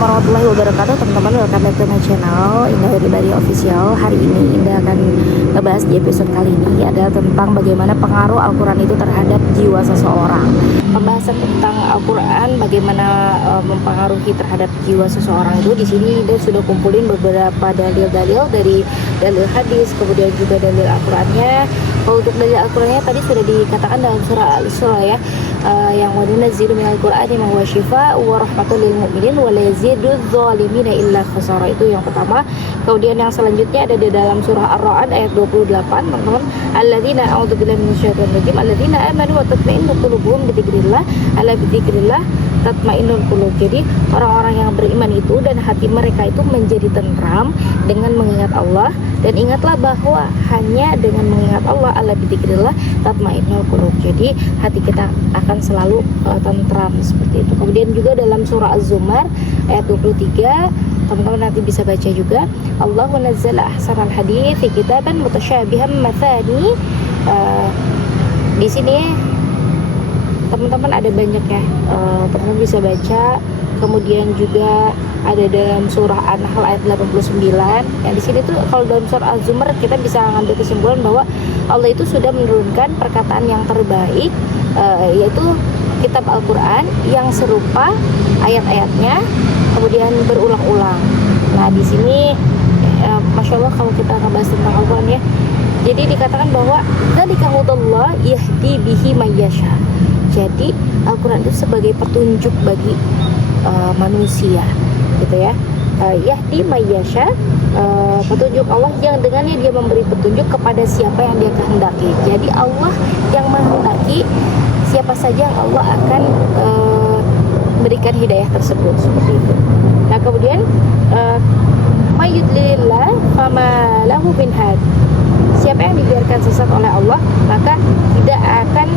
Assalamualaikum warahmatullahi wabarakatuh, teman-teman. Welcome back to my channel Indah Pribadi Official. Hari ini Indah akan ngebahas di episode kali ini adalah tentang bagaimana pengaruh Al-Quran itu terhadap jiwa seseorang. Pembahasan tentang Al-Quran bagaimana mempengaruhi terhadap jiwa seseorang itu di sini Indah sudah kumpulin beberapa dalil-dalil dari dalil hadis, kemudian juga dalil Al-Qurannya. Kalau untuk dalil Al-Qurannya tadi sudah dikatakan dalam surah Al-Isra ya, yang wa nunazzilu minal Qur'ani ma huwa shifaa wa rahmatul lil mu'minin wa la yazidudz zalimina illa khasara. Itu yang pertama. Kemudian yang selanjutnya ada di dalam surah Ar-Ra'd ayat 28, teman-teman. Alladzina a'udzubillahi minasyaitonir rajim, alladzina amanu wa tatma'innu qulubuhum bi dzikrillah, ala bi dzikrillah tatmainnul qulub. Jadi orang-orang yang beriman itu dan hati mereka itu menjadi tentram dengan mengingat Allah, dan ingatlah bahwa hanya dengan mengingat Allah, ala bi dzikrillah tatmainnul qulub. Jadi hati kita akan selalu tentram seperti itu. Kemudian juga dalam surah Az-Zumar ayat 23, teman-teman nanti bisa baca juga, Allahu nazzala ahsanal hadits kitaban mutasyabihan mathani. Di sini teman-teman ada banyak ya, teman-teman bisa baca. Kemudian juga ada dalam surah An-Nahl ayat 89. Yang di sini tuh kalau dalam surah Az-Zumar kita bisa ngambil kesimpulan bahwa Allah itu sudah menurunkan perkataan yang terbaik, yaitu kitab Al-Quran yang serupa ayat-ayatnya, kemudian berulang-ulang. Nah di sini Masya Allah kalau kita ngebahas tentang Al-Quran ya, jadi dikatakan bahwa dzalika hudallah yahdi bihi may yasha. Jadi Al-Quran itu sebagai petunjuk bagi manusia gitu ya. Yahdi may yasha, petunjuk Allah yang dengannya dia memberi petunjuk kepada siapa yang dia kehendaki. Jadi Allah yang menghendaki siapa saja yang Allah akan berikan hidayah tersebut seperti itu. Nah kemudian mayyudlillah fama lahu min had, siapa yang dibiarkan sesat oleh Allah maka tidak akan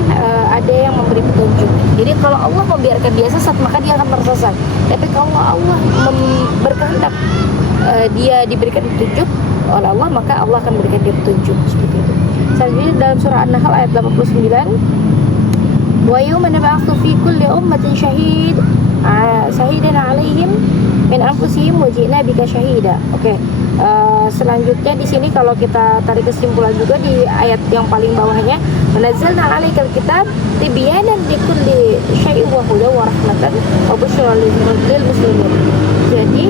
ada yang memberi petunjuk. Jadi kalau Allah membiarkan dia sesat maka dia akan tersesat. Tapi kalau Allah berkehendak dia diberikan petunjuk oleh Allah, maka Allah akan berikan dia petunjuk seperti itu. Selanjutnya dalam surah An-Nahl ayat 89, wa yawma nab'atsu fi kulli ummatin shahidan 'alaihim min anfusihim wa ji'na bika syahida. Oke. Selanjutnya di sini kalau kita tarik kesimpulan juga di ayat yang paling bawahnya, nazzalna 'alaikal kitab tibyanan likulli syai'in wa hudan wa rahmatan wa busyra lil muslimin. Jadi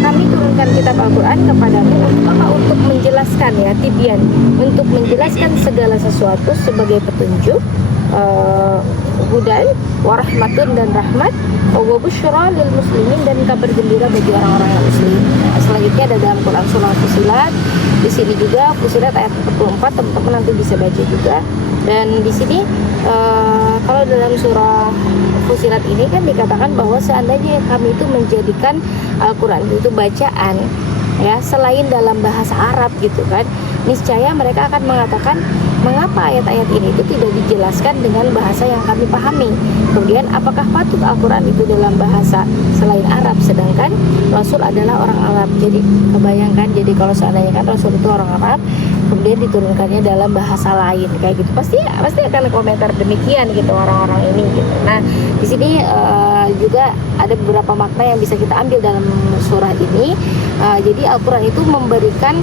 kami turunkan kitab Al-Quran kepadamu untuk apa? Untuk menjelaskan ya, tibyan, untuk menjelaskan segala sesuatu sebagai petunjuk, hudan, warahmatun dan rahmat, wa busyra lil muslimin dan kabar gembira bagi orang-orang yang muslim. Selanjutnya ada dalam Quran surah Fusilat. Di sini juga Fusilat ayat 44, teman-teman nanti bisa baca juga. Dan di sini kalau dalam surah Fusilat ini kan dikatakan bahwa seandainya kami itu menjadikan Al-Quran itu bacaan ya selain dalam bahasa Arab gitu kan, niscaya mereka akan mengatakan mengapa ayat-ayat ini itu tidak dijelaskan dengan bahasa yang kami pahami. Kemudian apakah patut Al-Quran itu dalam bahasa selain Arab sedangkan Rasul adalah orang Arab. Jadi kebayangkan, jadi kalau seandainya kan Rasul itu orang Arab kemudian diturunkannya dalam bahasa lain kayak gitu, pasti akan komentar demikian gitu orang-orang ini gitu. Nah di sini juga ada beberapa makna yang bisa kita ambil dalam surah ini. Jadi Al-Quran itu memberikan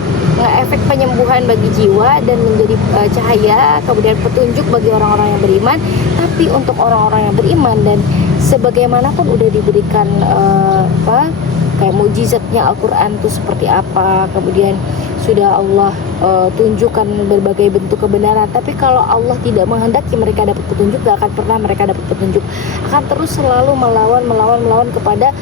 efek penyembuhan bagi jiwa dan menjadi cahaya, kemudian petunjuk bagi orang-orang yang beriman. Tapi untuk orang-orang yang beriman dan sebagaimanapun udah diberikan kayak mukjizatnya Al-Quran itu seperti apa, kemudian sudah Allah tunjukkan berbagai bentuk kebenaran, tapi kalau Allah tidak menghendaki mereka dapat petunjuk, gak akan pernah mereka dapat petunjuk, akan terus selalu melawan kepada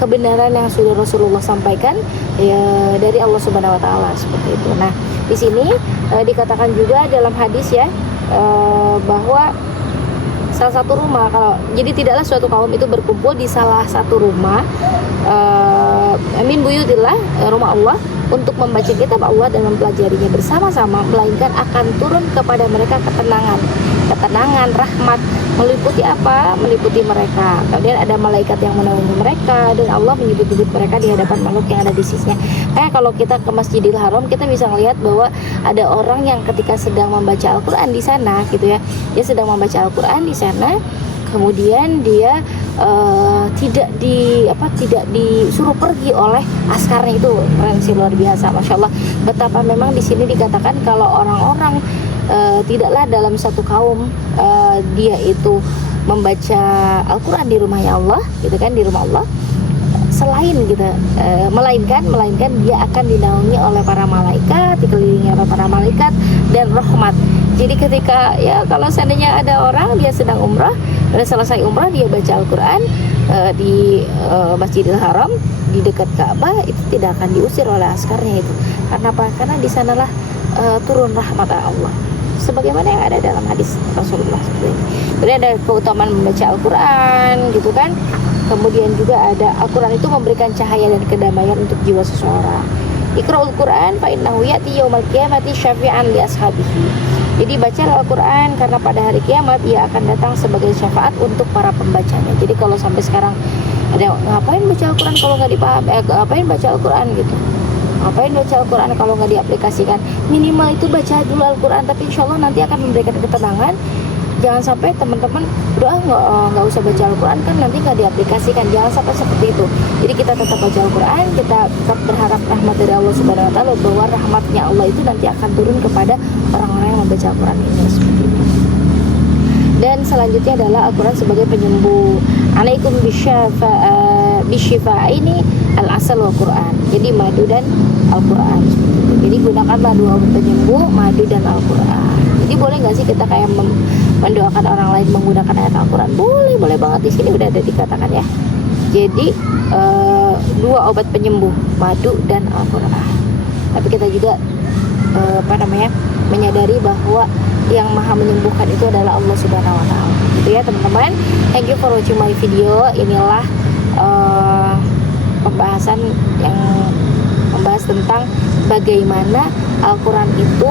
kebenaran yang sudah Rasulullah sampaikan ya, dari Allah Subhanahu Wa Taala seperti itu. Nah di sini dikatakan juga dalam hadis ya, bahwa salah satu rumah, kalau jadi tidaklah suatu kaum itu berkumpul di salah satu rumah min buyutillah, rumah Allah, untuk membaca kitab Allah dan mempelajarinya bersama-sama, melainkan akan turun kepada mereka ketenangan, rahmat, meliputi apa? Meliputi mereka. Kemudian ada malaikat yang menaungi mereka dan Allah menyebut-nyebut mereka di hadapan makhluk yang ada di sisinya. Kalau kita ke Masjidil Haram, kita bisa melihat bahwa ada orang yang ketika sedang membaca Al-Quran di sana gitu ya, dia sedang membaca Al-Quran di sana. kemudian dia tidak disuruh pergi oleh askarnya. Itu keren sih, luar biasa, masya Allah. Betapa memang di sini dikatakan kalau orang-orang tidaklah dalam satu kaum dia itu membaca Al-Quran di rumahnya Allah, gitu kan, di rumah Allah, selain gitu, melainkan dia akan dinaungi oleh para malaikat, dikelilingi oleh para malaikat dan rahmat. Jadi ketika ya kalau seandainya ada orang dia sedang umrah dan selesai umrah dia baca Al-Quran di Masjidil Haram di dekat Ka'bah, itu tidak akan diusir oleh askarnya itu. Karena apa? Karena di sanalah turun rahmat Allah, sebagaimana yang ada dalam hadis Rasulullah seperti ini. Kemudian ada keutamaan membaca Al-Quran, gitu kan. Kemudian juga ada Al-Quran itu memberikan cahaya dan kedamaian untuk jiwa seseorang. Iqra'ul Quran fa innahu ya'ti yaumal qiyamati syafi'an li ashabihi. Jadi baca Al-Quran karena pada hari kiamat ia akan datang sebagai syafaat untuk para pembacanya. Jadi kalau sampai sekarang ada ngapain baca Al-Quran kalau nggak dipaham, ngapain baca Al-Quran gitu, ngapain baca Al-Quran kalau nggak diaplikasikan. Minimal itu baca dulu Al-Quran, tapi insya Allah nanti akan memberikan ketenangan. Jangan sampai teman-teman udah nggak usah baca Al-Quran kan nanti nggak diaplikasikan. Jangan sampai seperti itu. Jadi kita tetap baca Al-Quran, kita tetap berharap rahmat dari Allah Subhanahu Wa Taala, bahwa rahmatnya Allah itu nanti akan turun kepada orang-orang yang membaca Al-Quran ini, seperti itu. Dan selanjutnya adalah Al-Quran sebagai penyembuh. Alaikum bisyifa ini al-asal wal Quran. Jadi madu dan Al-Quran, seperti itu. Jadi gunakanlah dua penyembuh, madu dan Al-Quran. Jadi boleh nggak sih kita kayak mendoakan orang lain menggunakan ayat Al-Quran? Boleh banget, di sini udah ada dikatakan ya. Jadi dua obat penyembuh, madu dan Al-Quran. Tapi kita juga menyadari bahwa yang maha menyembuhkan itu adalah Allah Subhanahu Wa Taala. Gitu ya teman-teman. Thank you for watching my video. Inilah pembahasan yang membahas tentang bagaimana Al-Quran itu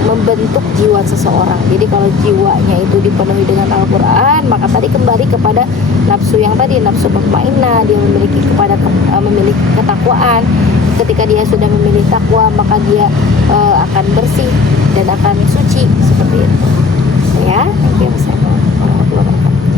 membentuk jiwa seseorang. Jadi kalau jiwanya itu dipenuhi dengan Al-Quran, maka tadi kembali kepada nafsu yang tadi, nafsu mutmainnah, dia memiliki ketakwaan. Ketika dia sudah memilih takwa, maka dia akan bersih dan akan suci, seperti itu. Ya, thank you. Wassalamualaikum warahmatullahi wabarakatuh.